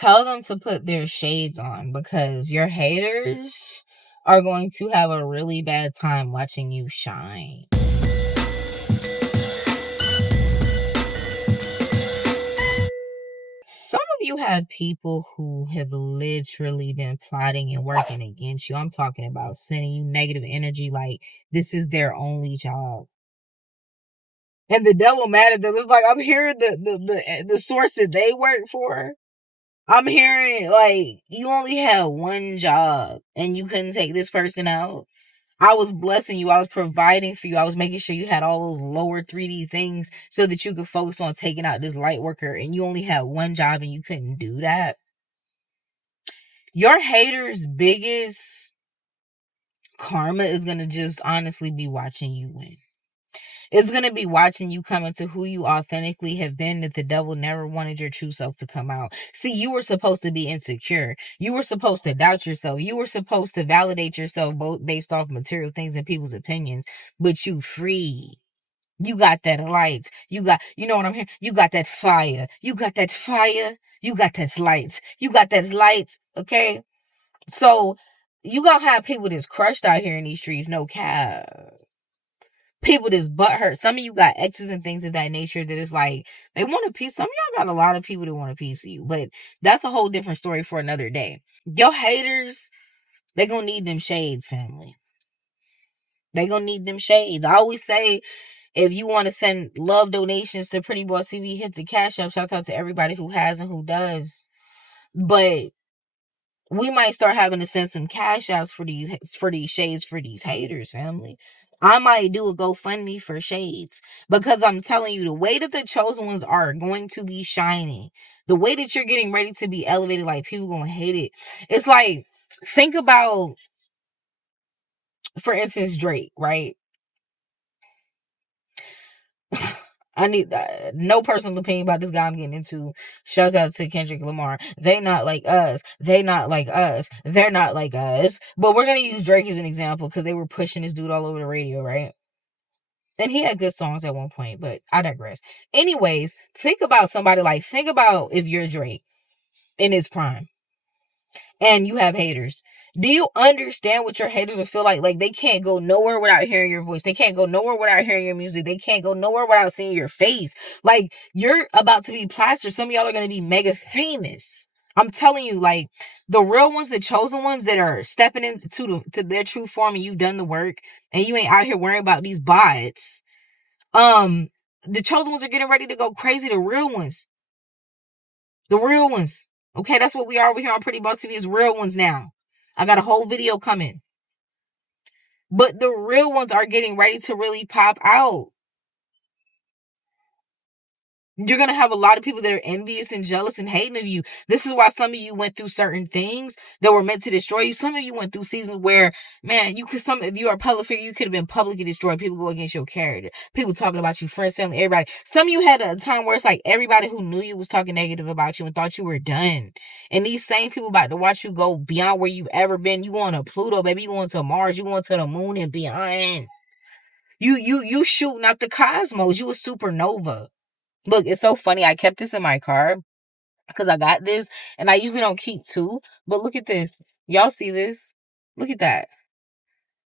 tell them to put their shades on, because your haters are going to have a really bad time watching you shine. Some of you have people who have literally been plotting and working against you. I'm talking about sending you negative energy like this is their only job. And the devil mad at them. It's like, I'm hearing the source that they work for. I'm hearing it like, you only have one job and you couldn't take this person out. I was blessing you. I was providing for you. I was making sure you had all those lower 3D things so that you could focus on taking out this light worker, and you only had one job and you couldn't do that. Your haters' biggest karma is going to just honestly be watching you win. It's going to be watching you come into who you authentically have been, that the devil never wanted your true self to come out. See, you were supposed to be insecure. You were supposed to doubt yourself. You were supposed to validate yourself both based off material things and people's opinions, but you free. You got that light. You know what I'm hearing? You got that fire. You got that fire. You got that light. You got that light. Okay? So, you gonna have people that's crushed out here in these streets, no cap. People that's butthurt. Some of you got exes and things of that nature that is like, they want a piece. Some of y'all got a lot of people that want a piece of you, but that's a whole different story for another day. Your haters, they gonna need them shades, family. They gonna need them shades. I always say, if you want to send love donations to Pretty Boy TV, hit the Cash App. Shouts out to everybody who has and who does. But we might start having to send some cash outs for these shades for these haters, family. I might do a GoFundMe for shades, because I'm telling you, the way that the chosen ones are going to be shining, the way that you're getting ready to be elevated, like, people gonna hate it. It's like, think about, for instance, Drake, right? I need no personal opinion about this guy I'm getting into. Shouts out to Kendrick Lamar. They not like us. They not like us. They're not like us. But we're going to use Drake as an example because they were pushing this dude all over the radio, right? And he had good songs at one point, but I digress. Anyways, think about if you're Drake in his prime and you have haters. Do you understand what your haters will feel like? Like, they can't go nowhere without hearing your voice. They can't go nowhere without hearing your music. They can't go nowhere without seeing your face. Like, you're about to be plastered. Some of y'all are going to be mega famous. I'm telling you, like, the real ones, the chosen ones that are stepping into to their true form, and you've done the work and you ain't out here worrying about these bots. The chosen ones are getting ready to go crazy. The real ones. The real ones. Okay, that's what we are over here on Pretty Boss TV, is real ones now. I got a whole video coming. But the real ones are getting ready to really pop out. You're going to have a lot of people that are envious and jealous and hating of you. This is why some of you went through certain things that were meant to destroy you. Some of you went through seasons where, man, if you are a public figure, you could have been publicly destroyed. People go against your character. People talking about you, friends, family, everybody. Some of you had a time where it's like everybody who knew you was talking negative about you and thought you were done. And these same people about to watch you go beyond where you've ever been. You going to Pluto, baby. You going to Mars. You going to the moon and beyond. You shooting up the cosmos. You a supernova. Look, it's so funny. I kept this in my car because I got this, and I usually don't keep two. But look at this. Y'all see this? Look at that.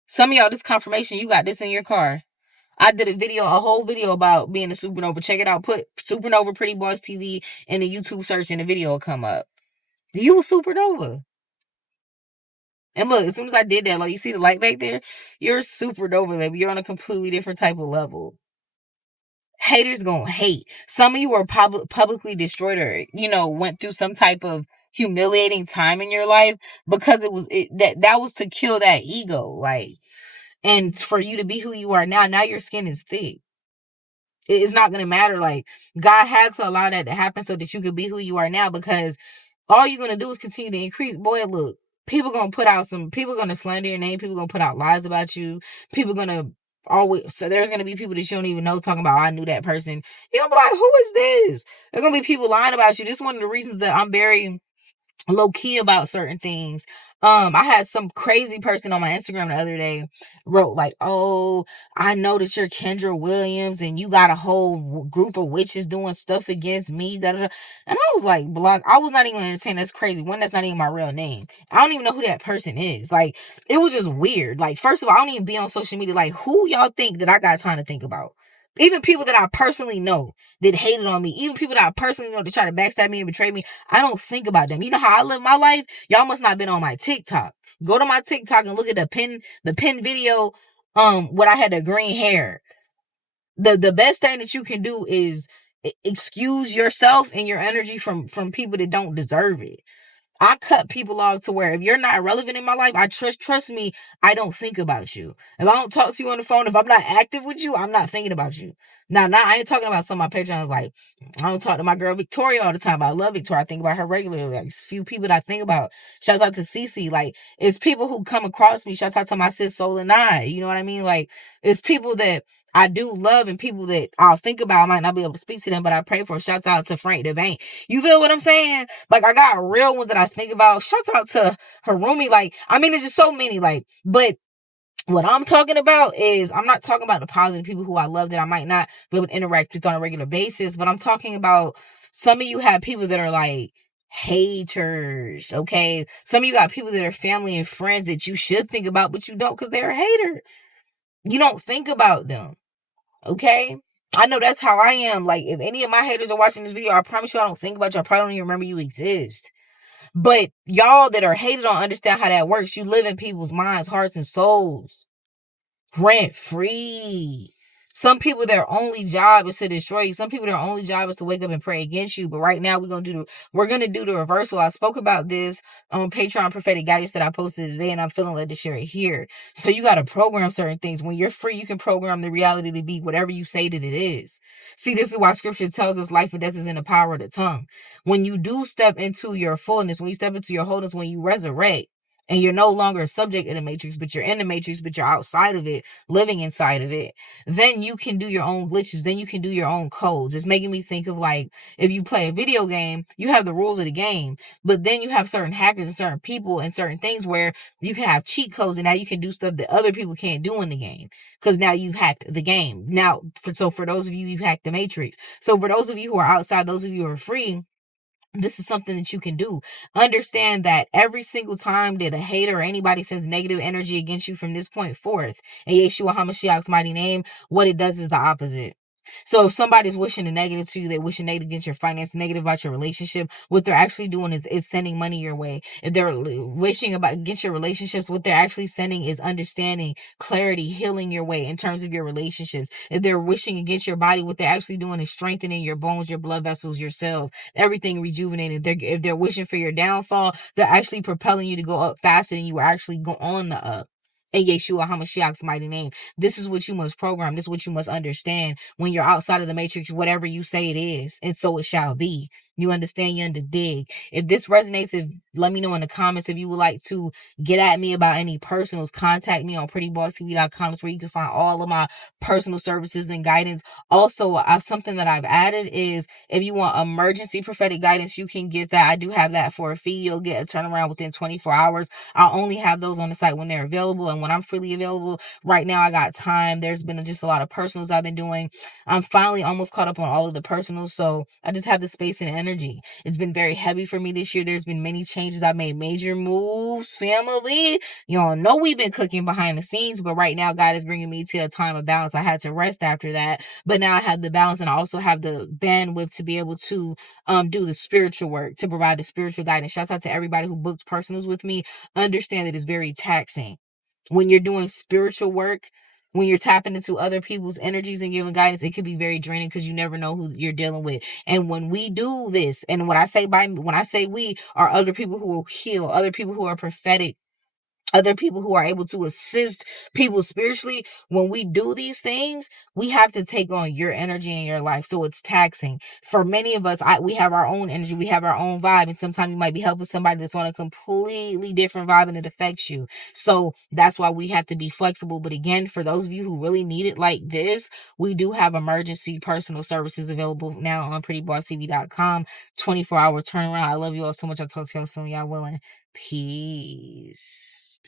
Some of y'all, this confirmation, you got this in your car. I did a whole video about being a supernova. Check it out. Put Supernova Pretty Boss TV in the YouTube search and the video will come up. You a supernova. And look, as soon as I did that, like, you see the light back there? You're a supernova, baby. You're on a completely different type of level. Haters gonna hate. Some of you were publicly destroyed, or went through some type of humiliating time in your life because that was to kill that ego, like, and for you to be who you are now. Now your skin is thick. It's not gonna matter. Like, God had to allow that to happen so that you could be who you are now, because all you're gonna do is continue to increase. Boy, look, people gonna slander your name. People gonna put out lies about you. People gonna so there's gonna be people that you don't even know talking about, I knew that person. You're gonna be like, who is this? There's gonna be people lying about you. This is one of the reasons that I'm very low key about certain things. I had some crazy person on my Instagram the other day wrote like, "Oh, I know that you're Kendra Williams and you got a whole group of witches doing stuff against me." Da, da, da. And I was like, "Block." I was not even entertaining. That's crazy. One, that's not even my real name. I don't even know who that person is. Like, it was just weird. Like, first of all, I don't even be on social media. Like, who y'all think that I got time to think about? Even people that I personally know that hated on me, even people that I personally know that try to backstab me and betray me, I don't think about them. You know how I live my life? Y'all must not have been on my TikTok. Go to my TikTok and look at the pin video, when I had the green hair. The best thing that you can do is excuse yourself and your energy from people that don't deserve it. I cut people off to where if you're not relevant in my life, I trust me, I don't think about you. If I don't talk to you on the phone, if I'm not active with you, I'm not thinking about you. Now I ain't talking about some of my Patreons. Like, I don't talk to my girl Victoria all the time, but I love Victoria. I think about her regularly. Like, few people that I think about. Shouts out to Cece. Like, it's people who come across me. Shouts out to my sis Soul and I. You know what I mean? Like, it's people that I do love and people that I'll think about. I might not be able to speak to them, but I pray for. Shouts out to Frank Devane. You feel what I'm saying? Like, I got real ones that I think about. Shouts out to Harumi. Like, I mean, there's just so many. Like, but what I'm talking about is, I'm not talking about the positive people who I love that I might not be able to interact with on a regular basis, but I'm talking about some of you have people that are like haters, okay? Some of you got people that are family and friends that you should think about, but you don't because they're a hater. You don't think about them, okay? I know that's how I am. Like, if any of my haters are watching this video, I promise you I don't think about you. I probably don't even remember you exist. But y'all that are hated don't understand how that works. You live in people's minds, hearts, and souls. Rent free. Some people, their only job is to destroy you. Some people, their only job is to wake up and pray against you. But right now, we're gonna do the reversal. I spoke about this on Patreon prophetic guidance that I posted today, and I'm feeling led to share it here. So you gotta program certain things. When you're free, you can program the reality to be whatever you say that it is. See, this is why Scripture tells us life and death is in the power of the tongue. When you do step into your fullness, when you step into your wholeness, when you resurrect, and you're no longer a subject in the matrix, but you're in the matrix, but you're outside of it, living inside of it, then you can do your own glitches. Then you can do your own codes. It's making me think of like, if you play a video game, you have the rules of the game, but then you have certain hackers and certain people and certain things where you can have cheat codes, and now you can do stuff that other people can't do in the game because now you've hacked the game. Now, for those of you, you've hacked the matrix. So for those of you who are outside, those of you who are free, this is something that you can do. Understand that every single time that a hater or anybody sends negative energy against you from this point forth, in Yeshua HaMashiach's mighty name, what it does is the opposite. So if somebody's wishing a negative to you, they're wishing negative against your finance, negative about your relationship, what they're actually doing is sending money your way. If they're wishing about against your relationships, what they're actually sending is understanding, clarity, healing your way in terms of your relationships. If they're wishing against your body, what they're actually doing is strengthening your bones, your blood vessels, your cells, everything rejuvenated. If they're wishing for your downfall, they're actually propelling you to go up faster than you were actually go on the up. In Yeshua HaMashiach's mighty name. This is what you must program. This is what you must understand when you're outside of the matrix, whatever you say it is, and so it shall be. You understand? You dig. If this resonates, let me know in the comments. If you would like to get at me about any personals, contact me on prettybossTV.com. It's where you can find all of my personal services and guidance. Also, something that I've added is if you want emergency prophetic guidance, you can get that. I do have that for a fee. You'll get a turnaround within 24 hours. I only have those on the site when they're available and when I'm freely available. Right now, I got time. There's been just a lot of personals I've been doing. I'm finally almost caught up on all of the personals, so I just have the space and energy. It's been very heavy for me this year. There's been many changes. I've made major moves, family. You all know we've been cooking behind the scenes, but right now, God is bringing me to a time of balance. I had to rest after that, but now I have the balance, and I also have the bandwidth to be able to do the spiritual work, to provide the spiritual guidance. Shouts out to everybody who booked personals with me. Understand that it's very taxing when you're doing spiritual work. When you're tapping into other people's energies and giving guidance, it could be very draining because you never know who you're dealing with. And when we do this, and when I say we, are other people who will heal, other people who are prophetic other people who are able to assist people spiritually. When we do these things, we have to take on your energy in your life, so it's taxing. For many of us, we have our own energy, we have our own vibe, and sometimes you might be helping somebody that's on a completely different vibe and it affects you. So that's why we have to be flexible. But again, for those of you who really need it like this, we do have emergency personal services available now on prettybossTV.com. 24-hour turnaround. I love you all so much. I'll talk to y'all soon. Y'all willing. Peace.